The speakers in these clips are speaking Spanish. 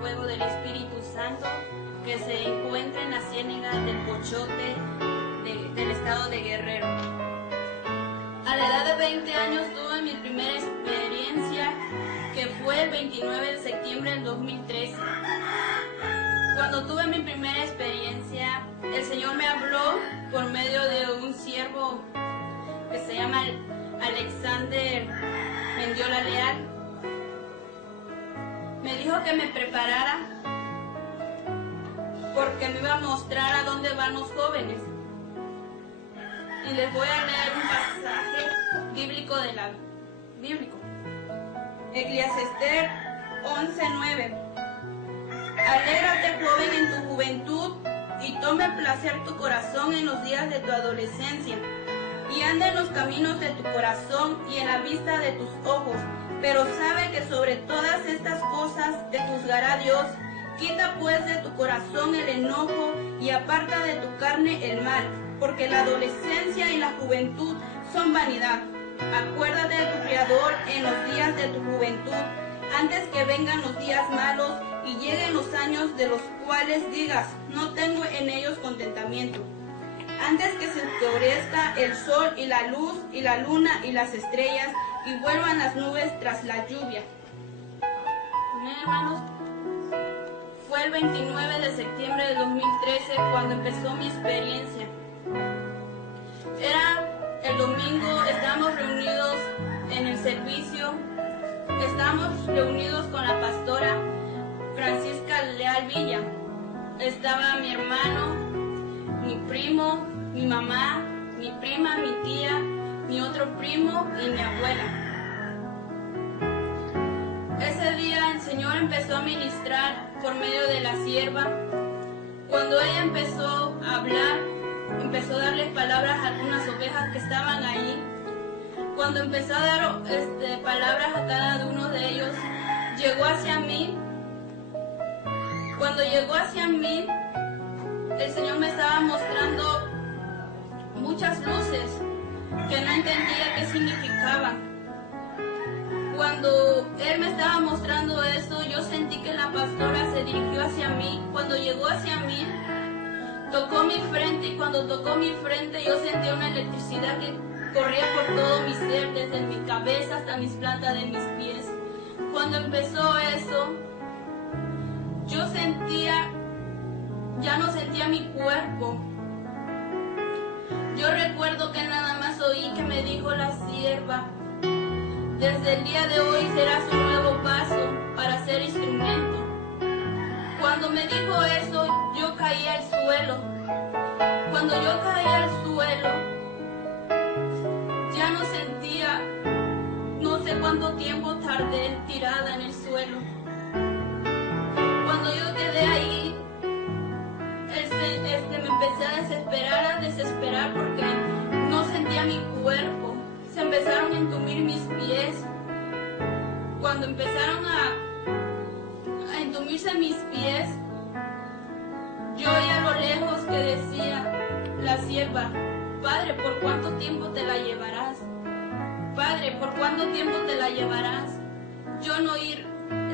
fuego del Espíritu Santo que se encuentra en la ciénaga del Pochote del estado de Guerrero. A la edad de 20 años tuve mi primera experiencia, que fue el 29 de septiembre del 2013. Cuando tuve mi primera experiencia, el Señor me habló por medio de un siervo que se llama Alexander Mendiola Leal. Me dijo que me preparara porque me iba a mostrar a dónde van los jóvenes. Y les voy a leer un pasaje bíblico bíblico. Eclesiastés 11:9. Alégrate, joven, en tu juventud, y tome placer tu corazón en los días de tu adolescencia, y anda en los caminos de tu corazón y en la vista de tus ojos. Pero sabe que sobre todas estas cosas te juzgará Dios. Quita pues de tu corazón el enojo y aparta de tu carne el mal, porque la adolescencia y la juventud son vanidad. Acuérdate de tu Creador en los días de tu juventud, antes que vengan los días malos y lleguen los años de los cuales digas, no tengo en ellos contentamiento. Antes que se oscurezca el sol y la luz y la luna y las estrellas y vuelvan las nubes tras la lluvia. Amén, hermanos. Fue el 29 de septiembre de 2013 cuando empezó mi experiencia. Era el domingo, estábamos reunidos en el servicio, estábamos reunidos con la pastora Francisca Leal Villa. Estaba mi hermano, mi primo, mi mamá, mi prima, mi tía, mi otro primo y mi abuela. Ese día el Señor empezó a ministrar por medio de la sierva. Cuando ella empezó a hablar, empezó a darles palabras a algunas ovejas que estaban ahí. Cuando empezó a dar palabras a cada uno de ellos, llegó hacia mí. Cuando llegó hacia mí, el Señor me estaba mostrando muchas luces que no entendía qué significaban. Cuando Él me estaba mostrando eso, yo sentí que la pastora se dirigió hacia mí. Cuando llegó hacia mí, tocó mi frente, y cuando tocó mi frente yo sentí una electricidad que corría por todo mi ser, desde mi cabeza hasta mis plantas de mis pies. Cuando empezó eso, yo ya no sentía mi cuerpo. Yo recuerdo que nada más oí que me dijo la sierva, desde el día de hoy serás un nuevo paso para ser instrumento. Cuando me dijo eso, yo caí al suelo. Cuando yo caí al suelo, ya no sentía, no sé cuánto tiempo tardé tirada en el suelo. Cuando yo quedé ahí, me empecé a desesperar porque no sentía mi cuerpo. Se empezaron a entumir mis pies. Cuando empezaron a entumirse mis pies, yo oía a lo lejos que decía la sierva, Padre, ¿por cuánto tiempo te la llevarás? Padre, ¿por cuánto tiempo te la llevarás? Yo no oí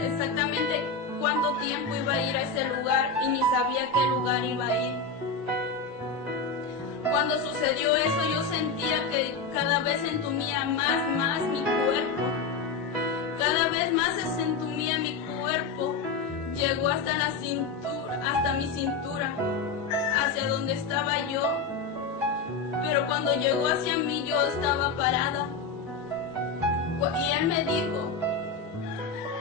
exactamente cuánto tiempo iba a ir a ese lugar y ni sabía qué lugar iba a ir. Cuando sucedió eso, yo sentía que cada vez se entumía más mi cuerpo. Cada vez más se entumía mi cuerpo. Llegó hasta la cintura, hasta mi cintura, hacia donde estaba yo. Pero cuando llegó hacia mí, yo estaba parada. Y Él me dijo,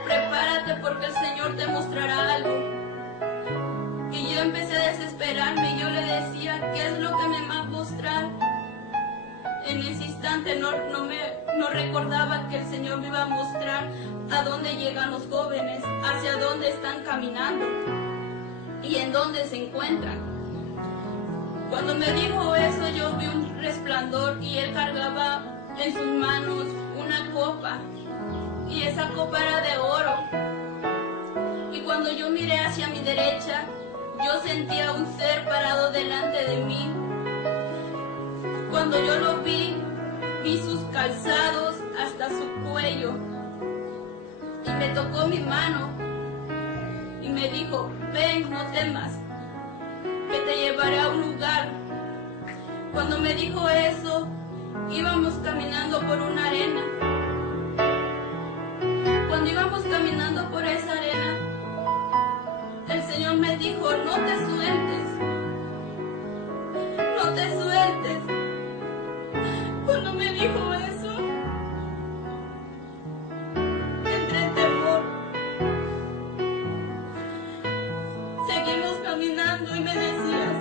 prepárate porque el Señor te mostrará algo. Y yo empecé a desesperarme y yo le decía, ¿qué es lo que me va a mostrar? En ese instante no recordaba que el Señor me iba a mostrar a dónde llegan los jóvenes, hacia dónde están caminando y en dónde se encuentran. Cuando me dijo eso, yo vi un resplandor y Él cargaba en sus manos una copa, y esa copa era de oro. Y cuando yo miré hacia mi derecha, yo sentía un ser parado delante de mí. Cuando yo lo vi sus calzados hasta su cuello, y me tocó mi mano y me dijo, ven, no temas, que te llevaré a un lugar. Cuando me dijo eso, íbamos caminando por una arena. Cuando íbamos caminando por esa arena, el Señor me dijo, no te sueltes, no te sueltes. Cuando me dijo eso, entré en temor. Seguimos caminando y me decías,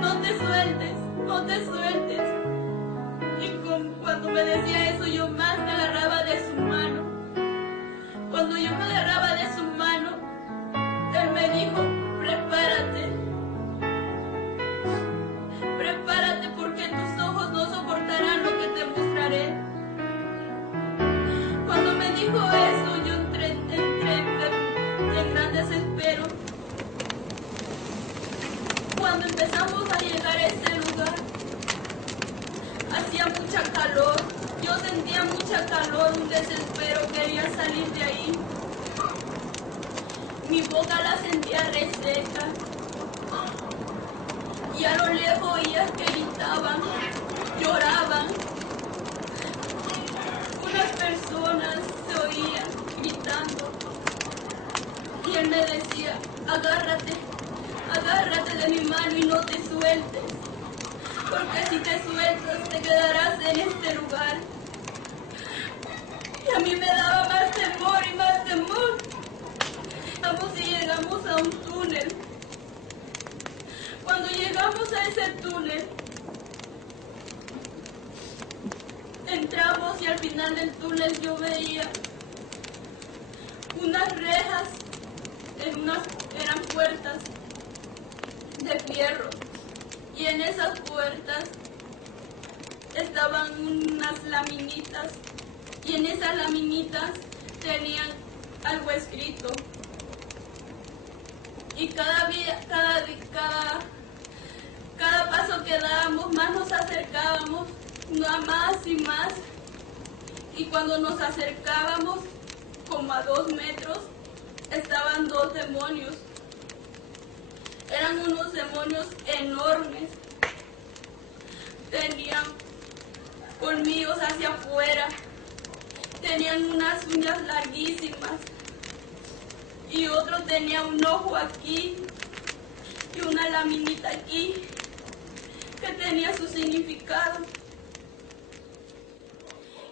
no te sueltes, no te sueltes. Y cuando me decía eso, yo más me agarraba de su mano. Cuando yo me agarraba de su mano, Él me dijo, prepárate. Prepárate porque tus ojos no soportarán lo que te mostraré. Cuando me dijo eso, yo entré en gran desespero. Cuando empezamos a llegar a ese lugar, hacía mucha calor. Yo sentía mucha calor, un desespero, quería salir de ahí. Mi boca la sentía reseca. Y a lo lejos oía que gritaban, lloraban. Unas personas se oían gritando. Y Él me decía, agárrate, agárrate de mi mano y no te sueltes. Porque si te sueltas te quedarás en este lugar. Y a mí me daba más temor y más temor. Vamos y llegamos a un túnel. Cuando llegamos a ese túnel, entramos y al final del túnel yo veía unas rejas, eran puertas de fierro. Y en esas puertas estaban unas laminitas. Y en esas laminitas tenían algo escrito. Y cada paso que dábamos, más nos acercábamos, más y más. Y cuando nos acercábamos, como a 2 metros, estaban 2 demonios. Eran unos demonios enormes. Tenían colmillos hacia afuera. Tenían unas uñas larguísimas. Y otro tenía un ojo aquí y una laminita aquí que tenía su significado.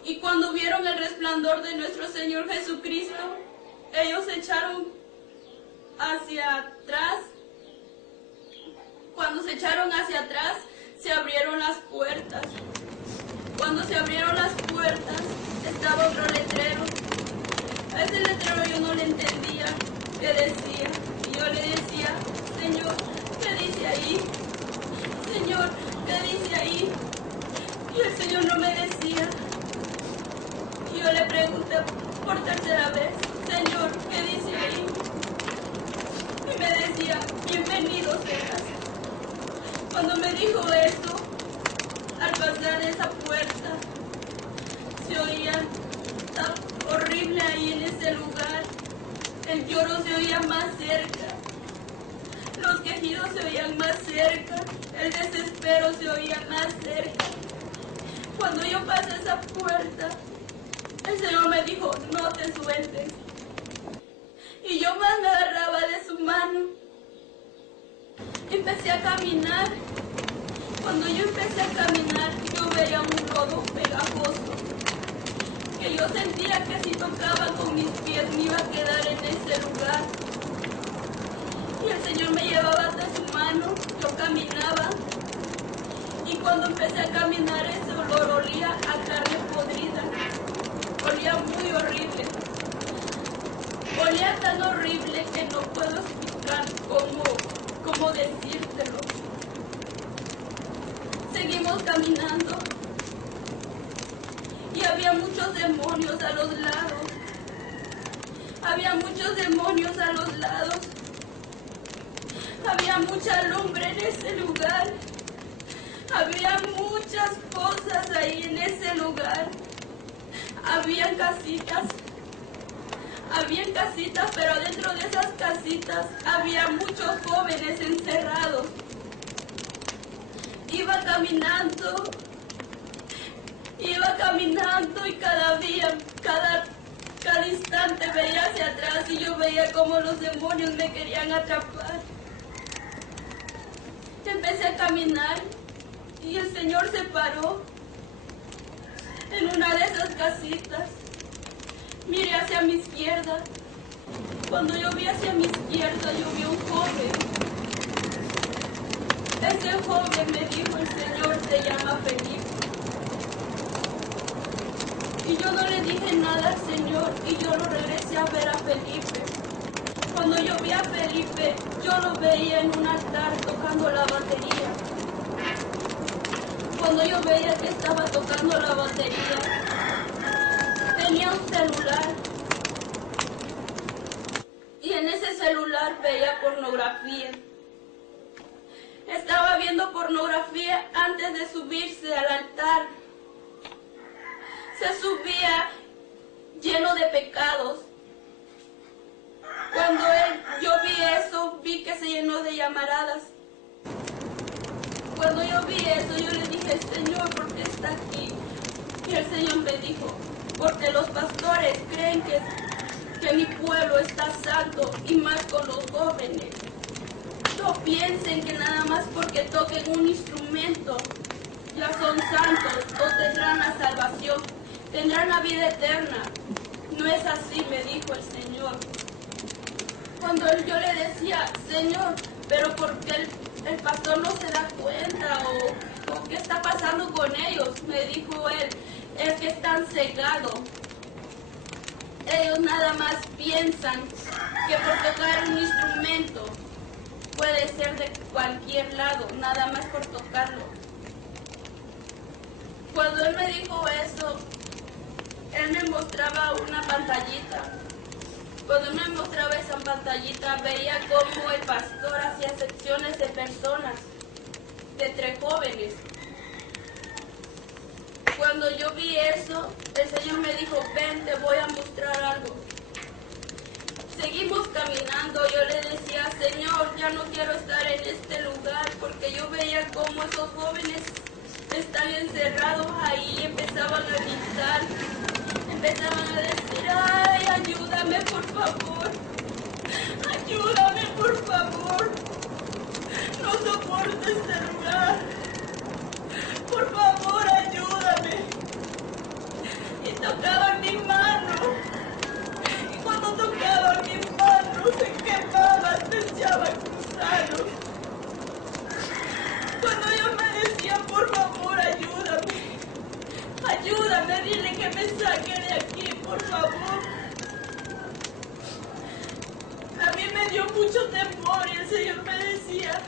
Y cuando vieron el resplandor de nuestro Señor Jesucristo, ellos se echaron hacia atrás. Cuando se echaron hacia atrás, se abrieron las puertas. Cuando se abrieron las puertas, estaba otro letrero. A ese letrero yo no le entendía qué decía. Y yo le decía, Señor, ¿qué dice ahí? Señor, ¿qué dice ahí? Y el Señor no me decía. Y yo le pregunté por tercera vez, Señor, ¿qué dice ahí? Y me decía, bienvenido seas. Cuando me dijo eso, al pasar esa puerta, se oía tan horrible ahí en ese lugar. El lloro se oía más cerca. Los quejidos se oían más cerca. El desespero se oía más cerca. Cuando yo pasé esa puerta, el Señor me dijo, no te sueltes. Y yo más me agarraba de su mano. Empecé a caminar. Cuando yo empecé a caminar, yo veía un lodo pegajoso, que yo sentía que si tocaba con mis pies me iba a quedar en ese lugar. Y el Señor me llevaba de su mano, yo caminaba. Y cuando empecé a caminar, ese olor olía a carne podrida. Olía muy horrible. Olía tan horrible que no puedo explicar cómo decírtelo. Seguimos caminando y había muchos demonios a los lados. Había muchos demonios a los lados. Había mucha lumbre en ese lugar. Había muchas cosas ahí en ese lugar. Había casitas. Habían casitas, pero dentro de esas casitas había muchos jóvenes encerrados. Iba caminando y cada día, cada instante veía hacia atrás y yo veía cómo los demonios me querían atrapar. Empecé a caminar y el Señor se paró en una de esas casitas. Miré hacia mi izquierda. Cuando yo vi hacia mi izquierda, yo vi un joven. Ese joven me dijo, el Señor te llama Felipe. Y yo no le dije nada al Señor y yo lo regresé a ver a Felipe. Cuando yo vi a Felipe, yo lo veía en un altar tocando la batería. Cuando yo veía que estaba tocando la batería, tenía un celular. Y en ese celular veía pornografía. Estaba viendo pornografía antes de subirse al altar. Se subía lleno de pecados. Cuando yo vi eso, vi que se llenó de llamaradas. Cuando yo vi eso, yo le dije, Señor, ¿por qué está aquí? Y el Señor me dijo, porque los pastores creen que mi pueblo está santo y más con los jóvenes. No piensen que nada más porque toquen un instrumento ya son santos o tendrán la salvación, tendrán la vida eterna. No es así, me dijo el Señor. Cuando yo le decía, Señor, pero ¿por qué el pastor no se da cuenta o qué está pasando con ellos? Me dijo él, es que están cegados. Ellos nada más piensan que por tocar un instrumento puede ser de cualquier lado, nada más por tocarlo. Cuando él me dijo eso, él me mostraba una pantallita. Cuando él me mostraba esa pantallita, veía cómo el pastor hacía secciones de personas, de 3 jóvenes. Cuando yo vi eso, el Señor me dijo, ven, te voy a mostrar algo. Seguimos caminando, yo le decía, Señor, ya no quiero estar en este lugar, porque yo veía cómo esos jóvenes están encerrados ahí, empezaban a gritar, empezaban a decir, ay, ayúdame por favor, ayúdame por favor, no soporto este lugar, por favor, ayúdame. Y tocaban mi mano, y cuando tocaban mi mano se quemaban, se echaban gusanos. Cuando yo me decía, por favor, ayúdame, ayúdame, dile que me saque de aquí, por favor. A mí me dio mucho temor y el Señor me decía,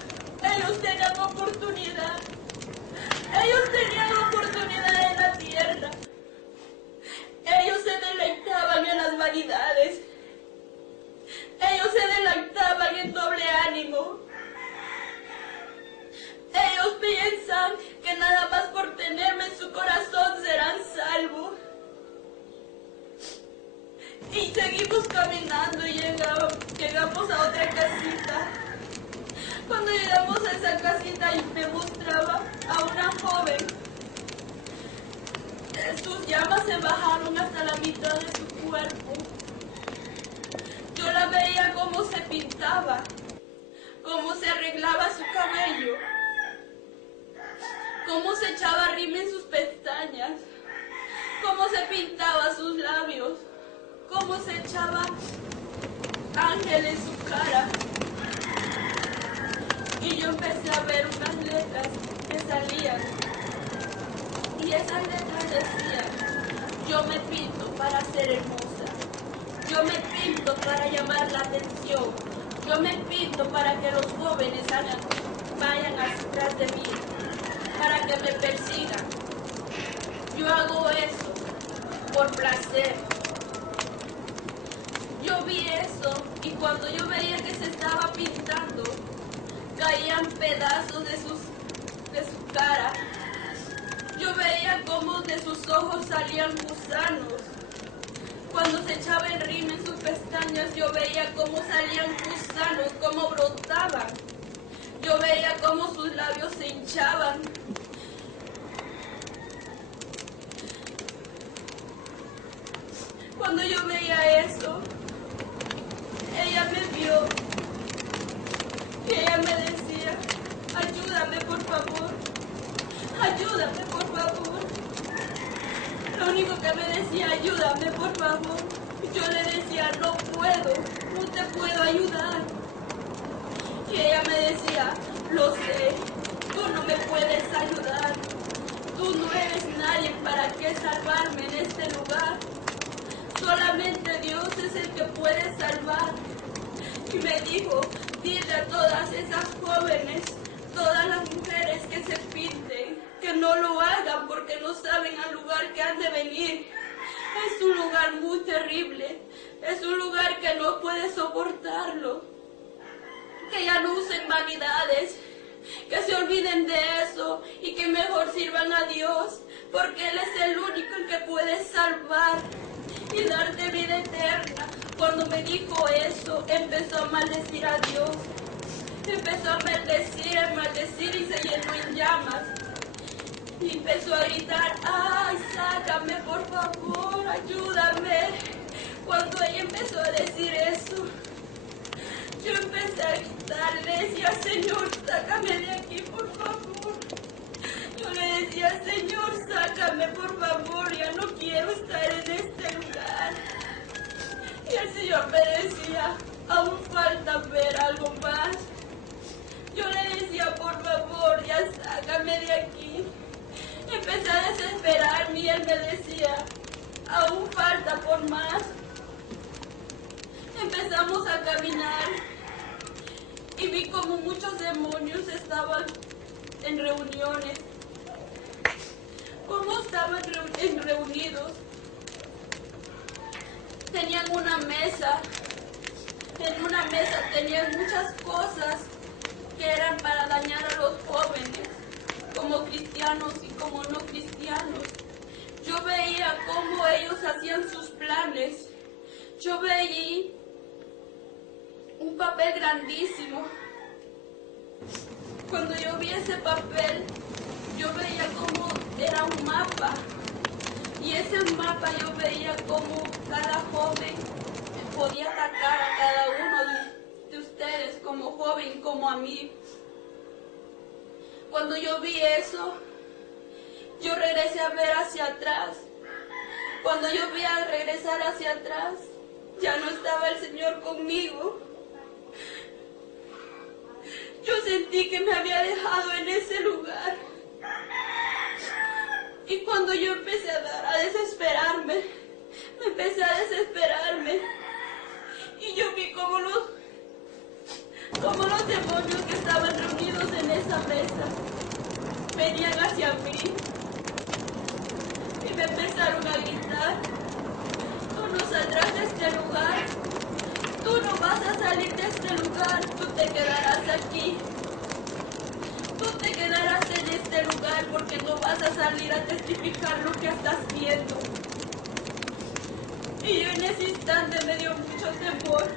ellos tenían oportunidad. Ellos tenían oportunidad en la tierra. Ellos se deleitaban en las vanidades. Ellos se deleitaban en doble ánimo. Ellos piensan que nada más por tenerme en su corazón serán salvos. Y seguimos caminando y llegamos a otra casita. Cuando llegamos a esa casita y me mostraba a una joven, sus llamas se bajaron hasta la mitad de su cuerpo. Yo la veía cómo se pintaba, cómo se arreglaba su cabello, cómo se echaba rímel en sus pestañas, cómo se pintaba sus labios, cómo se echaba ángel en su cara. Y yo empecé a ver unas letras que salían. Y esas letras decían, yo me pinto para ser hermosa. Yo me pinto para llamar la atención. Yo me pinto para que los jóvenes vayan atrás de mí, para que me persigan. Yo hago eso por placer. Yo vi eso y cuando yo veía que se estaba pintando, caían pedazos de su cara. Yo veía cómo de sus ojos salían gusanos. Cuando se echaba el rímel en sus pestañas, yo veía cómo salían gusanos, cómo brotaban. Yo veía cómo sus labios se hinchaban. Cuando yo veía eso, ella me vio y ella me decía, ayúdame por favor, ayúdame por favor. Lo único que me decía, ayúdame por favor. Yo le decía, no puedo, no te puedo ayudar. Y ella me decía, lo sé, tú no me puedes ayudar. Tú no eres nadie para que salvarme en este lugar. Solamente Dios es el que puede salvar. Y me dijo, dile a todas esas jóvenes, todas las mujeres que se pinten, que no lo hagan porque no saben al lugar que han de venir. Es un lugar muy terrible, es un lugar que no puede soportarlo. Que ya no usen vanidades, que se olviden de eso y que mejor sirvan a Dios, porque Él es el único el que puede salvar y darte vida eterna. Cuando me dijo eso, empezó a maldecir a Dios. Empezó a maldecir y se llenó en llamas. Y empezó a gritar, ay, sácame por favor, ayúdame. Cuando ella empezó a decir eso, yo empecé a gritar, le decía, Señor, sácame de aquí, por favor. Yo le decía, Señor, sácame, por favor, ya no quiero estar en este lugar. Y el Señor me decía, aún falta ver algo más. Yo le decía, por favor, ya sácame de aquí. Empecé a desesperarme y Él me decía, aún falta por más. Empezamos a caminar y vi como muchos demonios estaban en reuniones. Cómo estaban reunidos. Tenían una mesa. En una mesa tenían muchas cosas que eran para dañar a los jóvenes, como cristianos y como no cristianos. Yo veía cómo ellos hacían sus planes. Yo veía un papel grandísimo. Cuando yo vi ese papel, yo veía cómo era un mapa. Y ese mapa yo veía cómo cada joven podía atacar a cada uno de ustedes, como joven, como a mí. Cuando yo vi eso, yo regresé a ver hacia atrás. Cuando yo vi a regresar hacia atrás, ya no estaba el Señor conmigo. Yo sentí que me había dejado en ese lugar. Y cuando yo empecé a desesperarme, me empecé a desesperarme. Y yo vi como los demonios que estaban reunidos en esa mesa venían hacia mí. Y me empezaron a gritar, tú no saldrás de este lugar. Tú no vas a salir de este lugar, tú te quedarás aquí. Tú te quedarás en este lugar porque no vas a salir a testificar lo que estás viendo. Y yo en ese instante me dio mucho temor.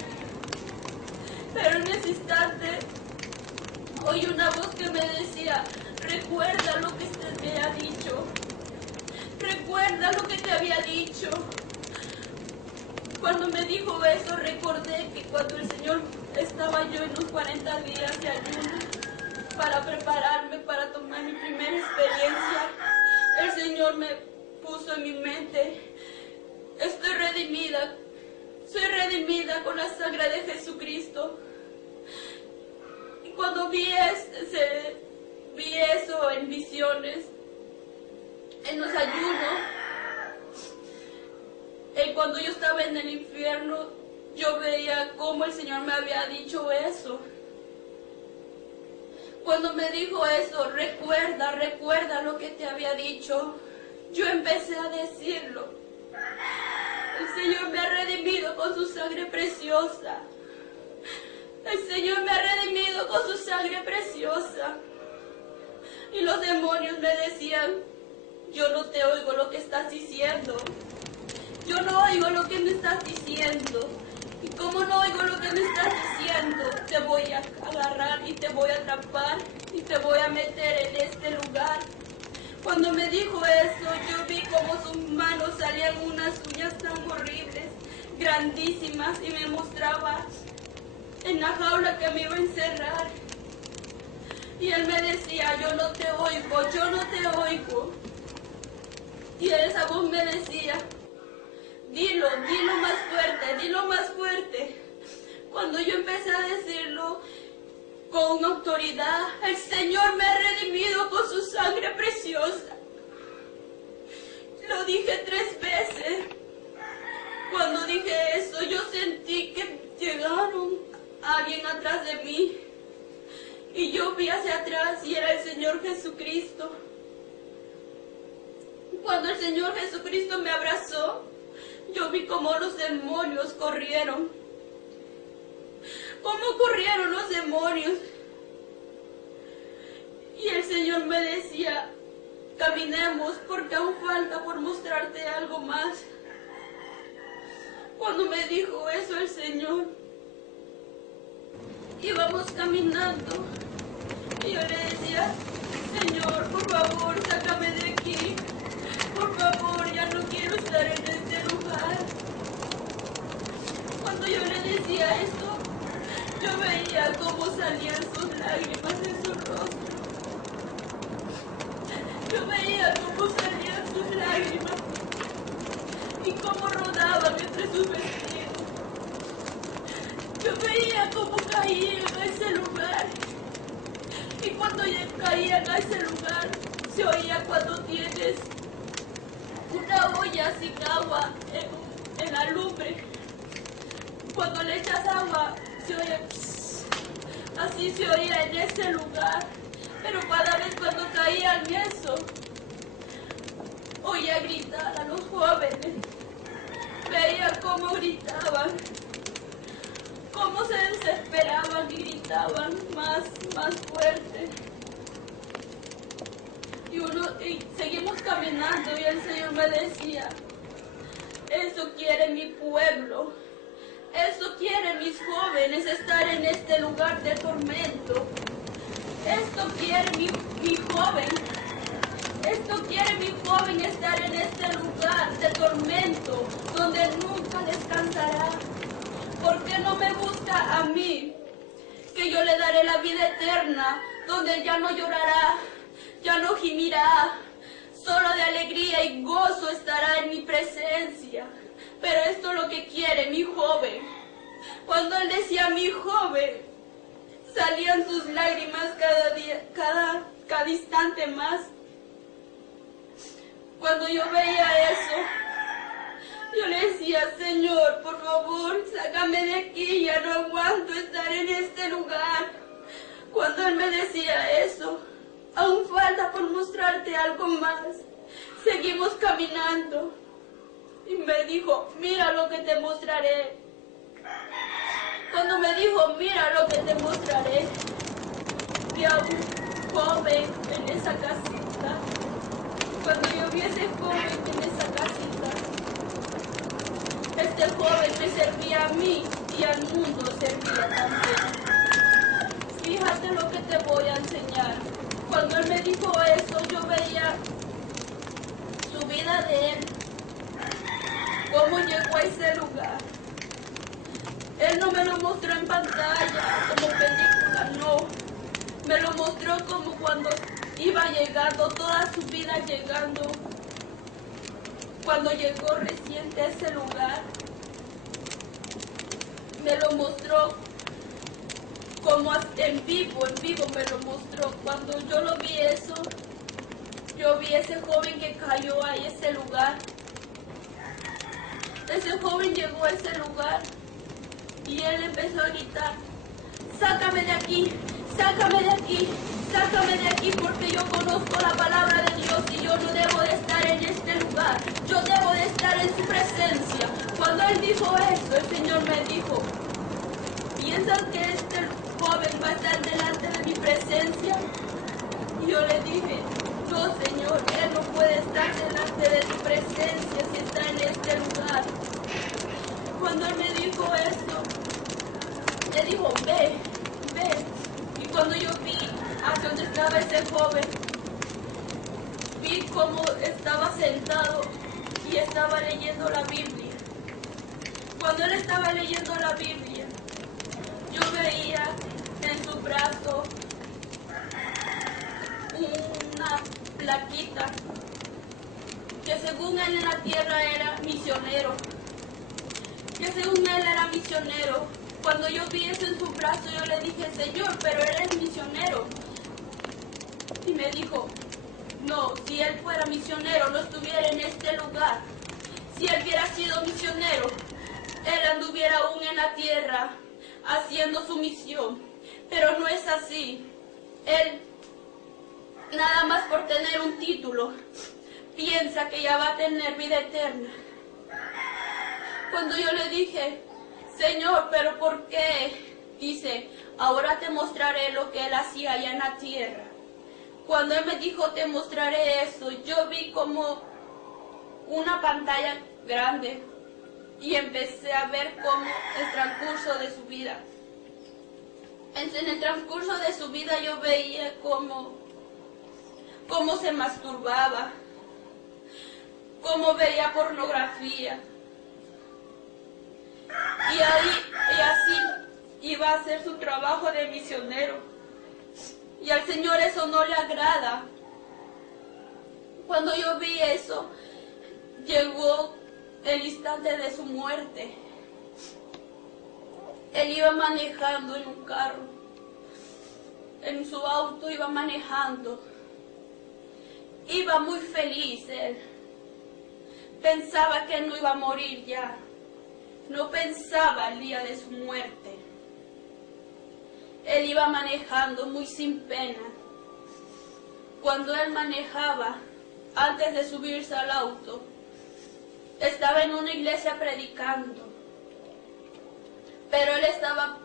Pero en ese instante oí una voz que me decía, recuerda lo que te ha dicho. Recuerda lo que te había dicho. Cuando me dijo eso, recordé que cuando el Señor estaba yo en los 40 días de ayuno para prepararme para tomar mi primera experiencia, el Señor me puso en mi mente, estoy redimida, soy redimida con la sangre de Jesucristo. Y cuando vi eso en visiones, en los ayunos, cuando yo estaba en el infierno, yo veía cómo el Señor me había dicho eso. Cuando me dijo eso, recuerda lo que te había dicho, yo empecé a decirlo. El Señor me ha redimido con su sangre preciosa. El Señor me ha redimido con su sangre preciosa. Y los demonios me decían, yo no te oigo lo que estás diciendo. yo no oigo lo que me estás diciendo. Y como no oigo lo que me estás diciendo, te voy a agarrar y te voy a atrapar y te voy a meter en este lugar. Cuando me dijo eso, yo vi como sus manos salían unas uñas tan horribles, grandísimas, y me mostraba en la jaula que me iba a encerrar. Y él me decía, yo no te oigo, yo no te oigo. Y esa voz me decía, dilo, dilo más fuerte, dilo más fuerte. Cuando yo empecé a decirlo con autoridad, el Señor me ha redimido con su sangre preciosa. Lo dije 3 veces. Cuando dije eso, yo sentí que llegaron alguien atrás de mí. Y yo vi hacia atrás y era el Señor Jesucristo. Cuando el Señor Jesucristo me abrazó, yo vi cómo los demonios corrieron. ¿Cómo corrieron los demonios? Y el Señor me decía, caminemos porque aún falta por mostrarte algo más. Cuando me dijo eso el Señor, íbamos caminando y yo le decía, Señor, por favor, sácame de aquí. Por favor, ya no quiero estar en este lugar. Cuando yo le decía esto, yo veía cómo salían sus lágrimas en su rostro. Yo veía cómo salían sus lágrimas y cómo rodaban entre sus vestidos. Yo veía cómo caían a ese lugar. Y cuando caían a ese lugar, se oía cuando tienes una olla sin agua en la lumbre. Cuando le echas agua, se oye pss, así se oía en ese lugar. Pero cada vez cuando caía en eso, oía gritar a los jóvenes. Veía cómo gritaban, cómo se desesperaban y gritaban más fuerte. Y seguimos caminando y el Señor me decía, eso quiere mi pueblo, eso quieren mis jóvenes, estar en este lugar de tormento. Esto quiere mi joven, esto quiere mi joven, estar en este lugar de tormento, donde nunca descansará. ¿Por qué no me busca a mí? Que yo le daré la vida eterna, donde ya no llorará, ya no gimirá, solo de alegría y gozo estará en mi presencia. Pero esto es lo que quiere mi joven. Cuando él decía mi joven, salían sus lágrimas cada día, cada instante más. Cuando yo veía eso, yo le decía, Señor, por favor, sácame de aquí, ya no aguanto estar en este lugar. Cuando él me decía eso, aún falta por mostrarte algo más. Seguimos caminando. Y me dijo, mira lo que te mostraré. Cuando me dijo, mira lo que te mostraré, vi a un joven en esa casita. Cuando yo vi a ese joven en esa casita, este joven me servía a mí y al mundo servía también. Fíjate lo que te voy a enseñar. Cuando él me dijo eso, yo veía su vida de él, cómo llegó a ese lugar. Él no me lo mostró en pantalla, como película, no. Me lo mostró como cuando iba llegando, toda su vida llegando. Cuando llegó reciente a ese lugar, me lo mostró como en vivo me lo mostró. Cuando yo lo vi eso, yo vi ese joven que cayó a ese lugar. Ese joven llegó a ese lugar y él empezó a gritar, sácame de aquí, sácame de aquí, sácame de aquí, porque yo conozco la palabra de Dios y yo no debo de estar en este lugar, yo debo de estar en su presencia. Cuando él dijo eso, el Señor me dijo, ¿piensas que este joven va a estar delante de mi presencia? Y yo le dije, no, Señor. Señor, Él no puede estar delante de tu presencia si está en este lugar. Cuando Él me dijo esto, Él dijo, ve, ve. Y cuando yo vi hacia donde estaba ese joven, vi cómo estaba sentado y estaba leyendo la Biblia. Cuando Él estaba leyendo la Biblia, yo veía en su brazo una plaquita que según Él en la tierra era misionero. Que según Él era misionero. Cuando yo vi eso en su brazo, yo le dije, Señor, pero Él es misionero. Y me dijo, no, si Él fuera misionero, no estuviera en este lugar. Si Él hubiera sido misionero, Él anduviera aún en la tierra haciendo su misión. Pero no es así. Él, nada más por tener un título, piensa que ya va a tener vida eterna. Cuando yo le dije, Señor, ¿pero por qué? Dice, ahora te mostraré lo que Él hacía allá en la tierra. Cuando Él me dijo, te mostraré eso, yo vi como una pantalla grande y empecé a ver cómo el transcurso de su vida. En el transcurso de su vida yo veía cómo se masturbaba, cómo veía pornografía. Y así iba a hacer su trabajo de misionero. Y al Señor eso no le agrada. Cuando yo vi eso, llegó el instante de su muerte. Él iba manejando en un carro. En su auto iba manejando. Iba muy feliz él. Pensaba que él no iba a morir ya. No pensaba el día de su muerte. Él iba manejando muy sin pena. Cuando él manejaba, antes de subirse al auto, estaba en una iglesia predicando. Pero él estaba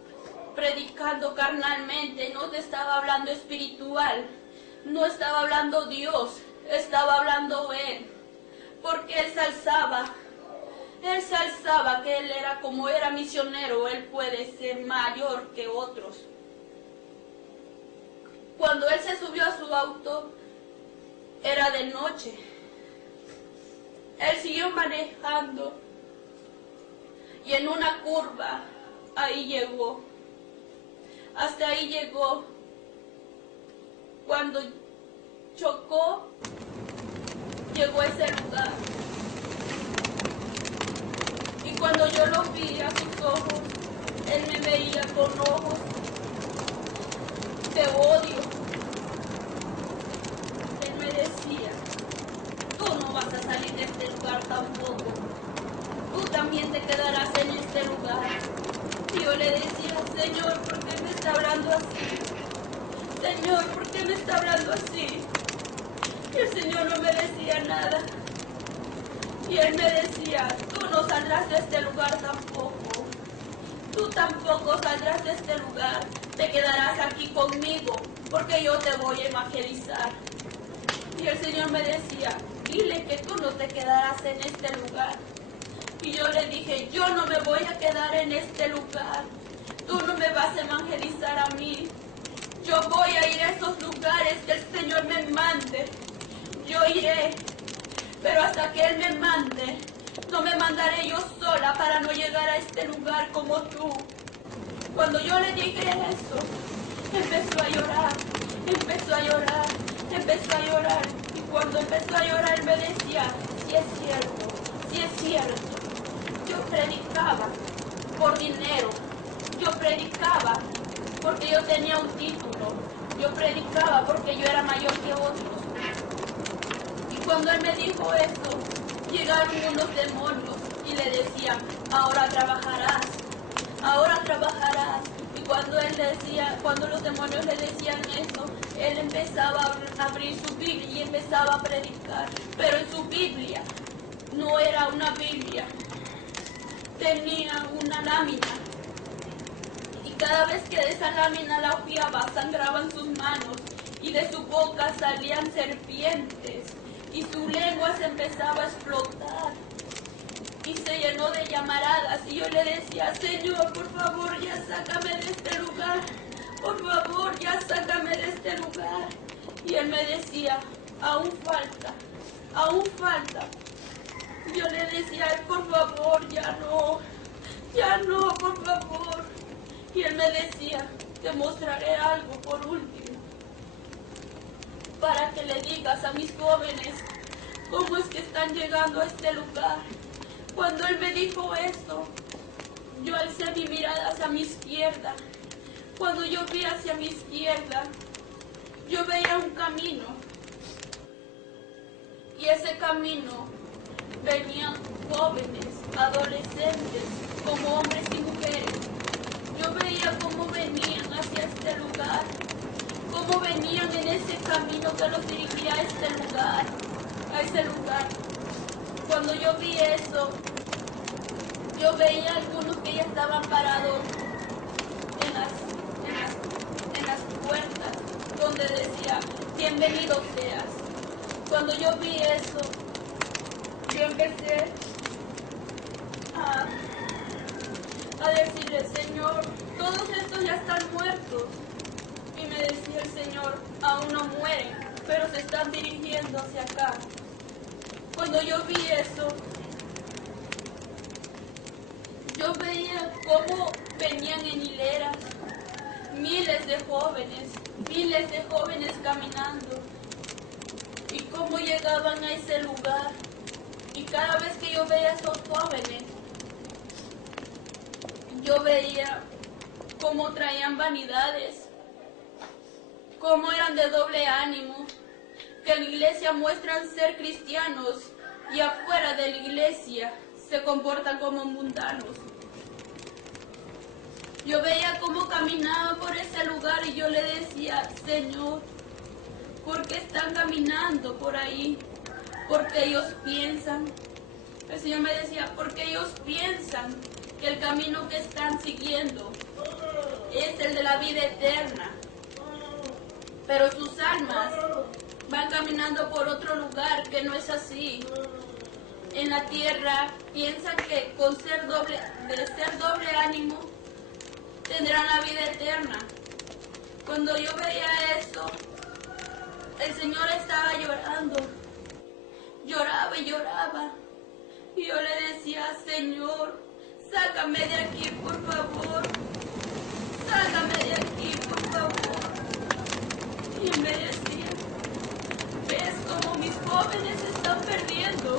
predicando carnalmente, no te estaba hablando espiritual, no estaba hablando Dios, estaba hablando él. Porque él se alzaba que él era como era misionero, él puede ser mayor que otros. Cuando él se subió a su auto, era de noche. Él siguió manejando y en una curva, ahí llegó. Hasta ahí llegó. Cuando chocó, llegó a ese lugar. Y cuando yo lo vi a sus ojos, él me veía con ojos de odio. Él me decía, tú no vas a salir de este lugar tampoco. Tú también te quedarás en este lugar. Y yo le decía, Señor, ¿por qué me está hablando así? Señor, ¿por qué me está hablando así? Y el Señor no me decía nada. Y Él me decía, tú no saldrás de este lugar tampoco. Tú tampoco saldrás de este lugar. Te quedarás aquí conmigo, porque yo te voy a evangelizar. Y el Señor me decía, dile que tú no te quedarás en este lugar. Y yo le dije, yo no me voy a quedar en este lugar. Tú no me vas a evangelizar a mí. Yo voy a ir a esos lugares que el Señor me mande. Yo iré. Pero hasta que Él me mande, no me mandaré yo sola para no llegar a este lugar como tú. Cuando yo le dije eso, empezó a llorar, empezó a llorar, empezó a llorar. Y cuando empezó a llorar me decía, sí es cierto, sí es cierto. Yo predicaba por dinero, yo predicaba porque yo tenía un título, yo predicaba porque yo era mayor que otros. Y cuando él me dijo eso, llegaron unos demonios y le decían, ahora trabajarás, ahora trabajarás. Y cuando él decía, cuando los demonios le decían eso, él empezaba a abrir su Biblia y empezaba a predicar. Pero en su Biblia no era una Biblia, tenía una lámina. Y cada vez que esa lámina la hojeaba, sangraban sus manos y de su boca salían serpientes. y su lengua se empezaba a explotar y se llenó de llamaradas. Y yo le decía: Señor, por favor, ya sácame de este lugar, por favor, ya sácame de este lugar. Y él me decía: aún falta, aún falta. Yo le decía: ay, por favor, ya no, por favor. Y él me decía: te mostraré algo por último, para que le digas a mis jóvenes cómo es que están llegando a este lugar. Cuando él me dijo esto, yo alcé mi mirada hacia mi izquierda. Cuando yo vi hacia mi izquierda, yo veía un camino. Y ese camino venían jóvenes, adolescentes, como hombres y mujeres. Yo veía cómo venían hacia este lugar, cómo venían en ese camino que los dirigía a este lugar, a ese lugar. Cuando yo vi eso, yo veía algunos que ya estaban parados en las puertas, donde decía: bienvenido seas. Cuando yo vi eso, yo empecé a decirle: Señor, todos estos ya están muertos. Y me decía el Señor: aún no mueren, pero se están dirigiendo hacia acá. Cuando yo vi eso, yo veía cómo venían en hileras miles de jóvenes caminando, y cómo llegaban a ese lugar. Y cada vez que yo veía a esos jóvenes, yo veía cómo traían vanidades, cómo eran de doble ánimo, que en la iglesia muestran ser cristianos y afuera de la iglesia se comportan como mundanos. Yo veía cómo caminaban por ese lugar y yo le decía: Señor, ¿por qué están caminando por ahí? Porque ellos piensan. El Señor me decía: porque ellos piensan que el camino que están siguiendo es el de la vida eterna, pero sus almas van caminando por otro lugar que no es así. En la tierra piensan que con ser doble ánimo tendrán la vida eterna. Cuando yo veía eso, el Señor estaba llorando. Lloraba y lloraba. Y yo le decía: Señor, sácame de aquí, por favor. Sácame de aquí, por favor. Y él me decía: ¿ves cómo mis jóvenes se están perdiendo?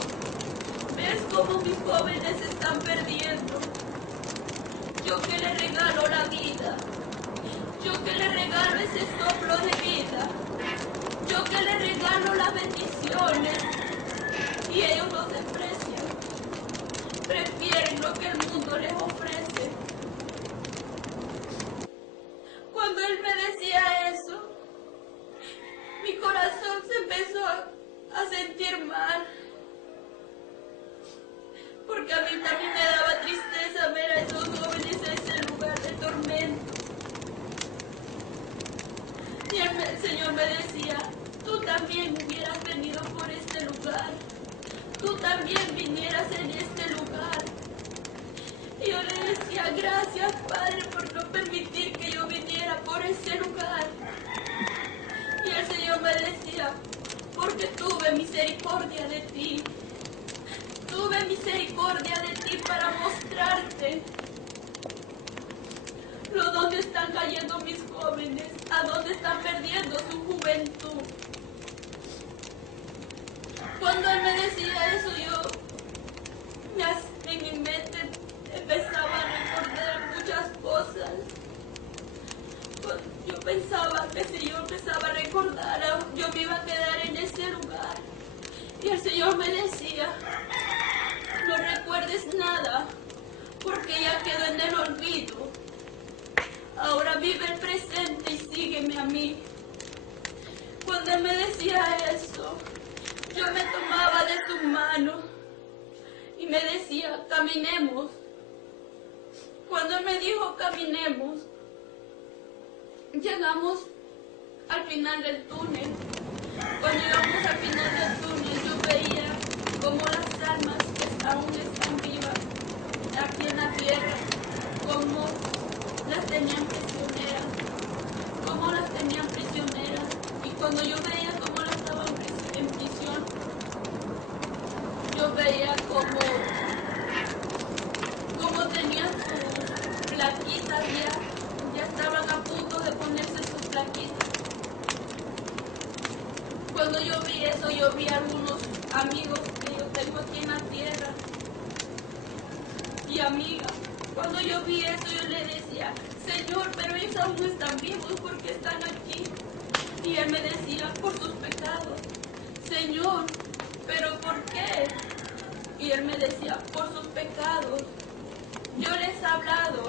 ¿Ves cómo mis jóvenes se están perdiendo? Yo que le regalo la vida. Yo que le regalo ese soplo de vida. Yo que le regalo las bendiciones. Y ellos lo desprecian. Prefieren lo que el mundo les ofrece. Cuando él me decía eso, mi corazón se empezó a sentir mal. Porque a mí también me daba tristeza ver a esos jóvenes en ese lugar de tormento. Y el Señor me decía: tú también hubieras venido por este lugar. Tú también vinieras en este lugar. Y yo le decía: gracias, Padre, por no permitir que yo viniera por ese lugar. Y el Señor me decía: porque tuve misericordia de ti. Tuve misericordia de ti para mostrarte dónde están cayendo mis jóvenes, a dónde están perdiendo su juventud. Cuando él me decía eso, en mi mente empezaba a recordar muchas cosas. Yo pensaba que si yo empezaba a recordar, yo me iba a quedar en ese lugar. Y el Señor me decía: no recuerdes nada, porque ya quedó en el olvido. Ahora vive el presente y sígueme a mí. Cuando él me decía eso, yo me tomaba de tu mano y me decía: caminemos. Cuando él me dijo caminemos, llegamos al final del túnel. Cuando llegamos al final del túnel, yo como las almas que aún están vivas aquí en la tierra, como las tenían prisioneras, como las tenían prisioneras. Y cuando yo veía cómo las estaban en prisión, yo veía cómo tenían sus plaquitas, ya estaban a punto de ponerse sus plaquitas. Cuando yo vi eso, yo vi a algunos amigos que yo tengo aquí en la tierra y amigas. Cuando yo vi eso, yo le decía, Señor, pero ellos aún no están vivos porque están aquí. Y él me decía, por sus pecados. Señor, pero ¿por qué? Y él me decía, por sus pecados. Yo les he hablado,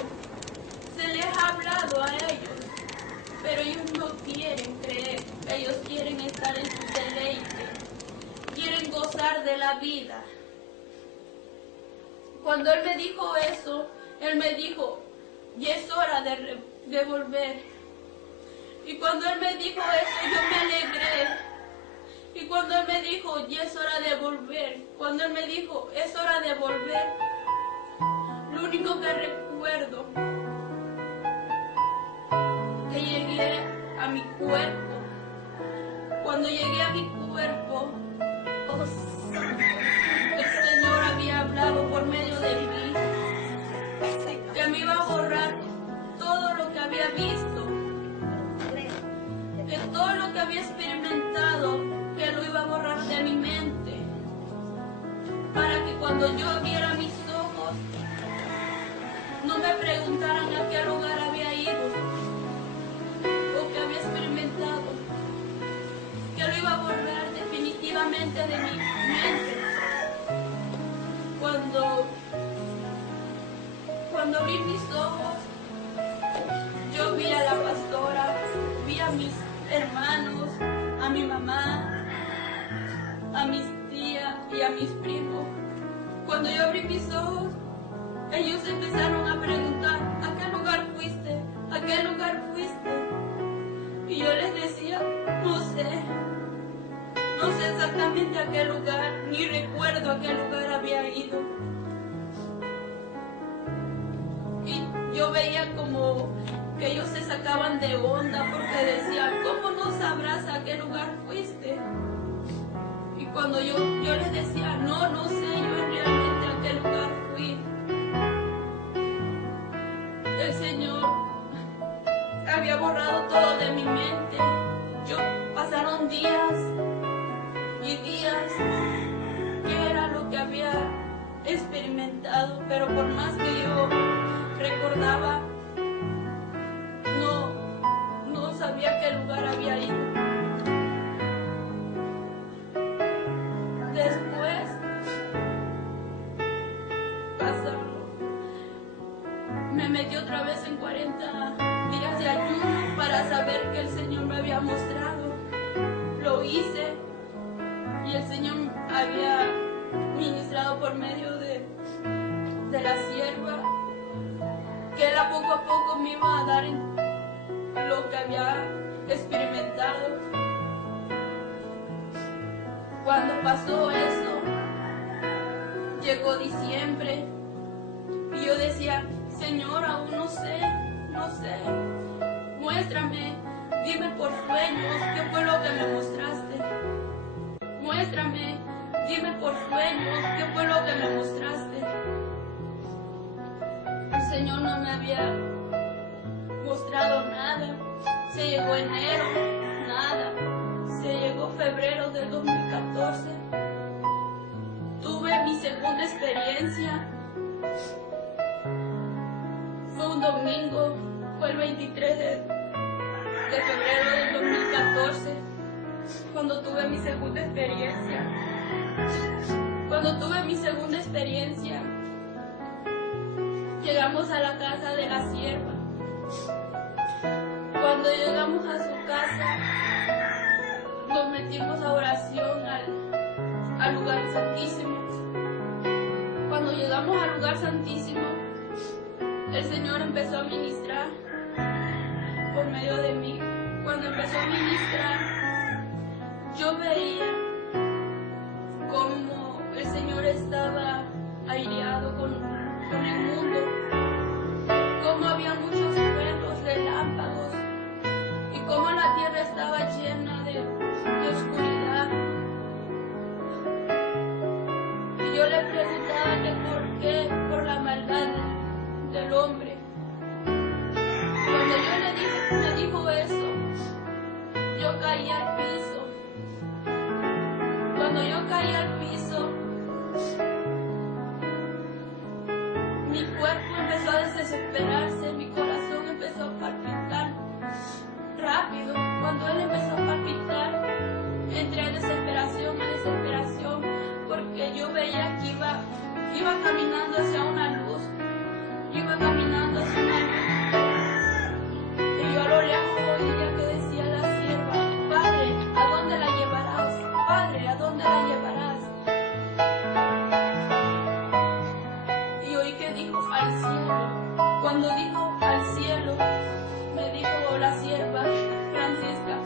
se les ha hablado a ellos, pero ellos no quieren creer, ellos quieren estar en su deleite, quieren gozar de la vida. Cuando él me dijo eso, él me dijo, ya es hora de volver. Y cuando él me dijo eso, yo me alegré. Y cuando él me dijo, ya es hora de volver, cuando él me dijo, es hora de volver, lo único que recuerdo, que llegué a mi cuerpo. Cuando llegué a mi cuerpo, oh Santo, el Señor había hablado por medio de mí, que me iba a borrar todo lo que había visto, que todo lo que había experimentado, que lo iba a borrar de mi mente, para que cuando yo abriera mis ojos, no me preguntaran a qué lugar había ido o qué había experimentado, que lo iba a borrar definitivamente de mi mente. Cuando abrí mis ojos, yo vi a la pastora, vi a mis hermanos, a mi mamá, a mis tías y a mis primos. Cuando yo abrí mis ojos, ellos empezaron a preguntar, ¿a qué lugar fuiste? ¿A qué lugar fuiste? Y yo les decía, no sé exactamente a qué lugar, ni recuerdo a qué lugar había ido. Y yo veía como que ellos se sacaban de onda porque decían, ¿cómo no sabrás a qué lugar fuiste? Y cuando yo les decía, no sé yo realmente a qué lugar fui. El Señor había borrado todo de mi mente. Pasaron días y días, que era lo que había experimentado, pero por más que yo recordaba, no sabía a qué lugar había ido. Después me metí otra vez en 40 días de ayuno para saber que el Señor me había mostrado. Lo hice y el Señor había ministrado por medio de la sierva, que Él a poco me iba a dar lo que había experimentado. Cuando pasó eso, llegó diciembre y yo decía, Señor, aún no sé, muéstrame, dime por sueños qué fue lo que me mostraste. Muéstrame, dime por sueños qué fue lo que me mostraste. El Señor no me había mostrado nada. Se llegó enero, nada. Se llegó febrero del 2014. Tuve mi segunda experiencia. Fue un domingo, fue el 23 de febrero del 2014, cuando tuve mi segunda experiencia. Cuando tuve mi segunda experiencia, llegamos a la casa de la sierva. Cuando llegamos a su casa, nos metimos a oración al lugar santísimo. Cuando llegamos al lugar santísimo, el Señor empezó a ministrar por medio de mí. Cuando empezó a ministrar, yo veía cómo el Señor estaba aireado con el mundo, cómo había muchos truenos, relámpagos, y cómo la tierra estaba llena de oscuridad. Y yo le preguntaba que por qué, por la maldad del hombre. Cuando me dijo eso, yo caí al piso. Cuando yo caí al piso, mi cuerpo empezó a desesperarse, mi corazón empezó a palpitar rápido. Cuando él empezó a palpitar, entré a desesperación, porque yo veía que iba caminando hacia una luz. Yo iba caminando hacia una luz. Y yo a lo lejos oía que decía la sierva: Padre, ¿a dónde la llevarás? Padre, ¿a dónde la llevarás? Y oí que dijo: al cielo. Cuando dijo al cielo, me dijo la sierva Francisca: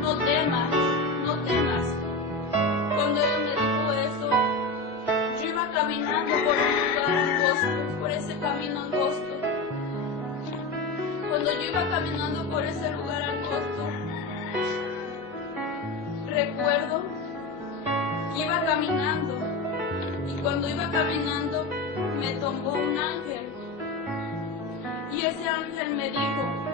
no temas, no temas. Cuando ella me dijo eso, yo iba caminando por un lugar angosto, por ese camino angosto. Cuando yo iba caminando por ese lugar angosto, recuerdo que iba caminando, y cuando iba caminando me tomó un ángel, y ese ángel me dijo: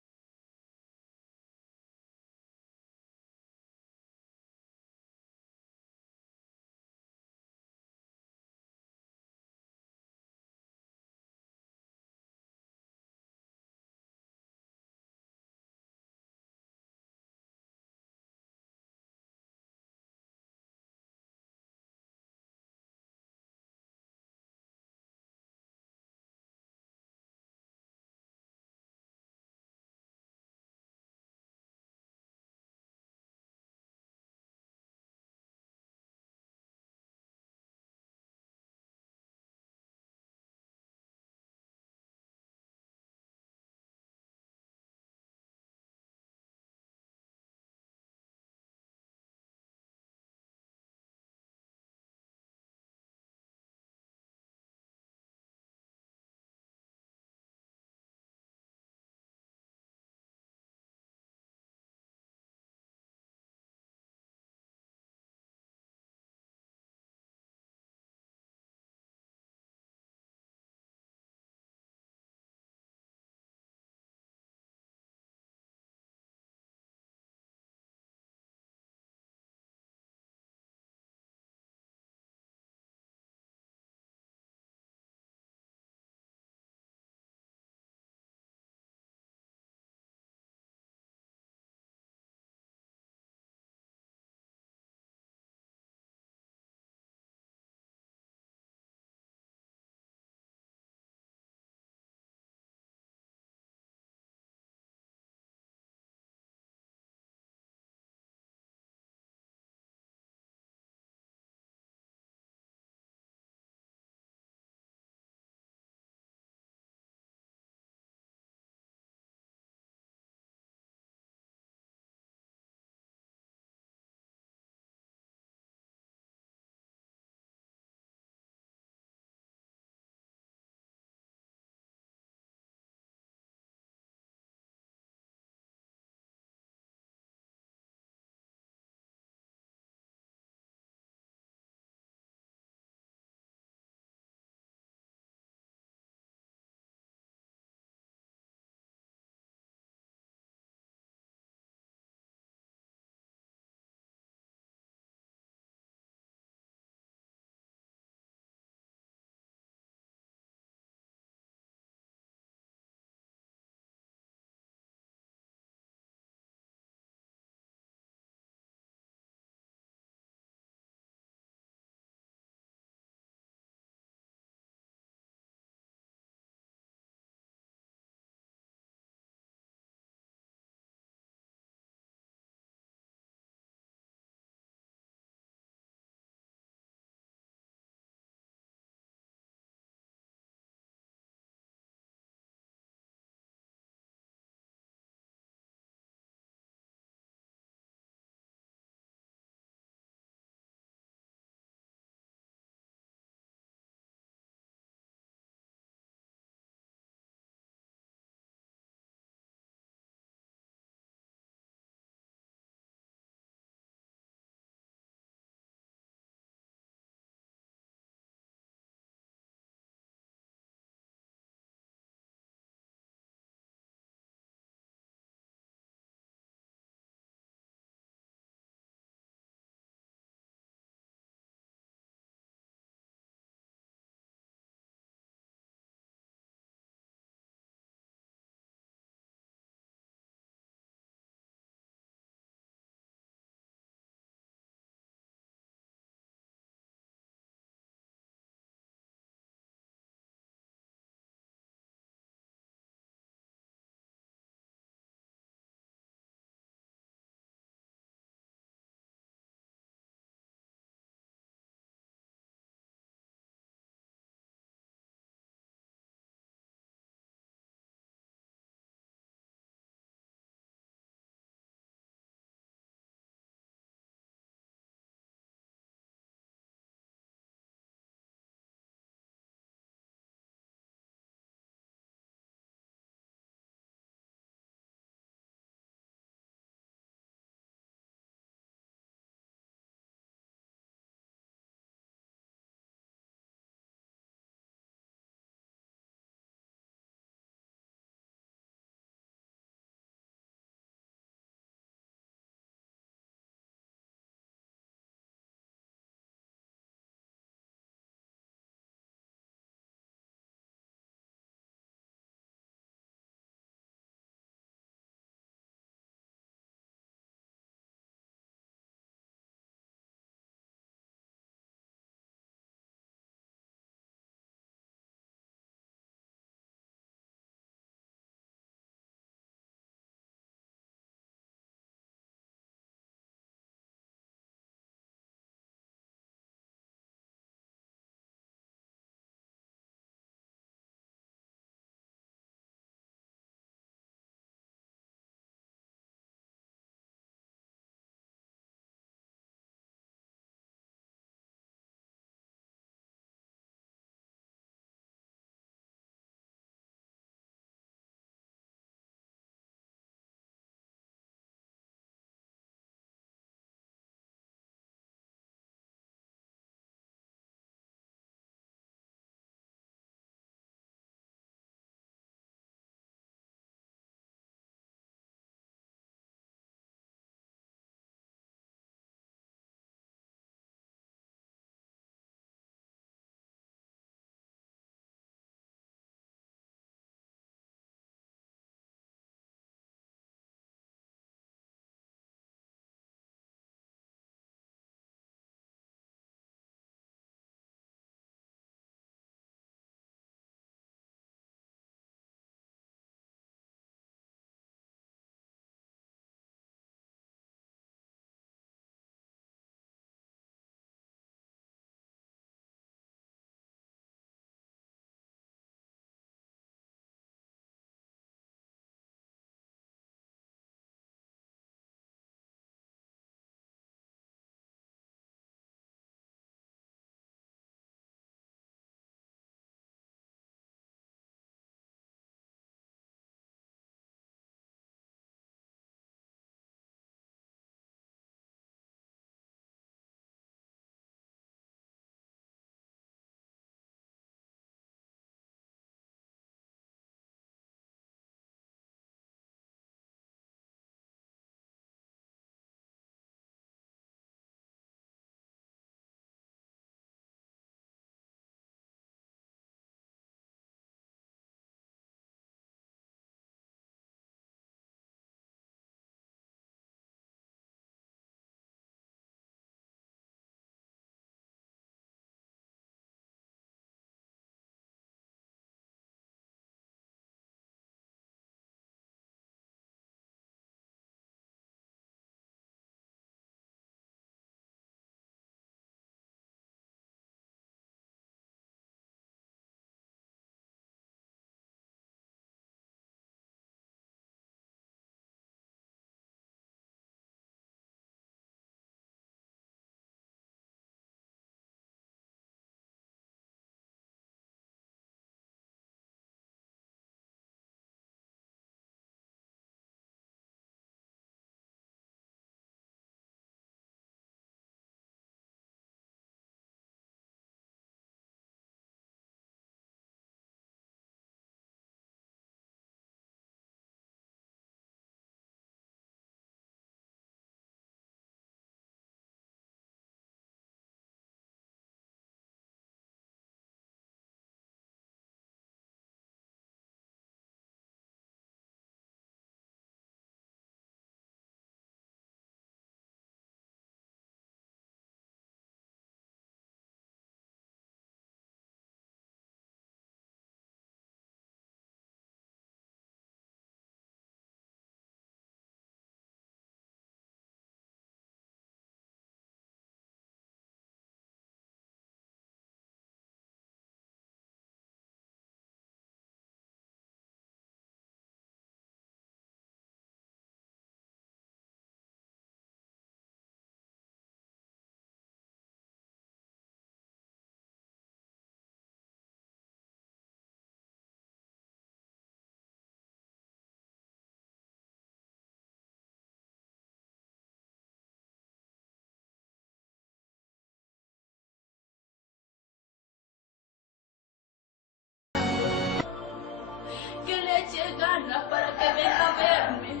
ahora para que venga a verme,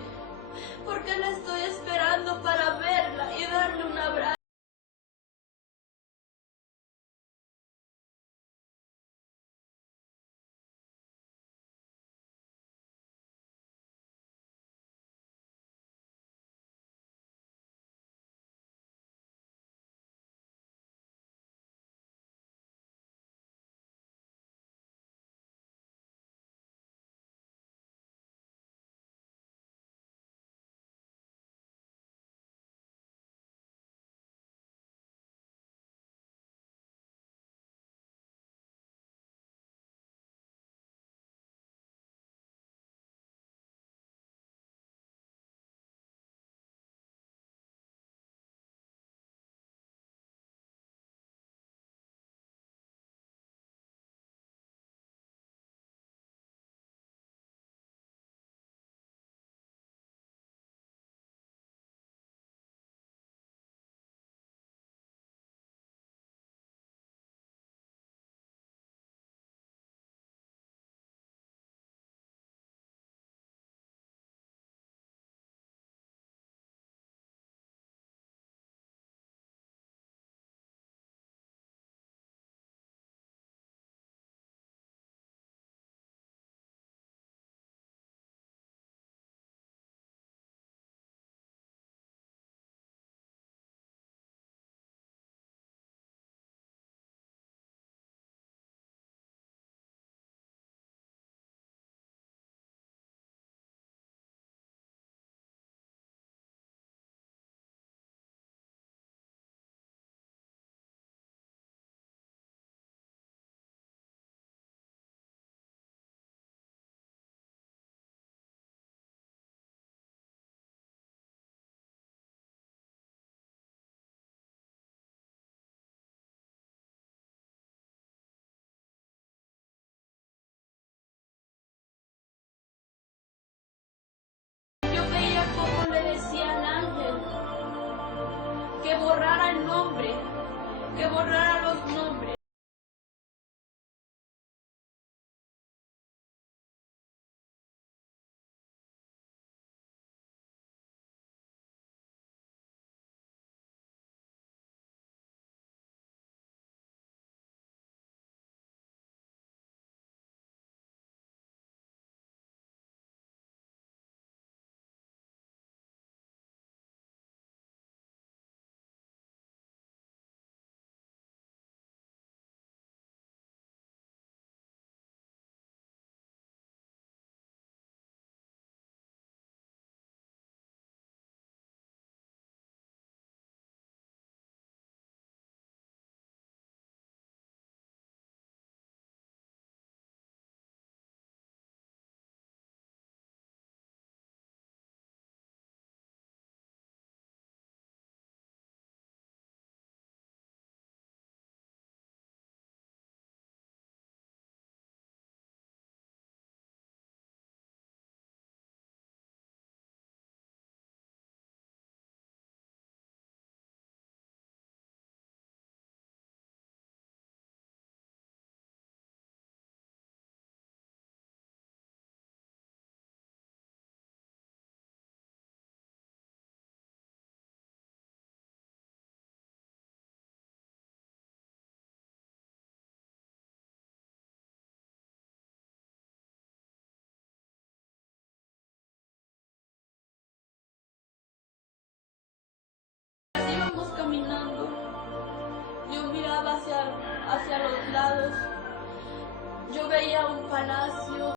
porque la estoy esperando para verla y darle un abrazo. Yo veía cómo le decía al ángel que borrara el nombre, que borrara los nombres. Así íbamos caminando. Yo miraba hacia los lados. Yo veía un palacio.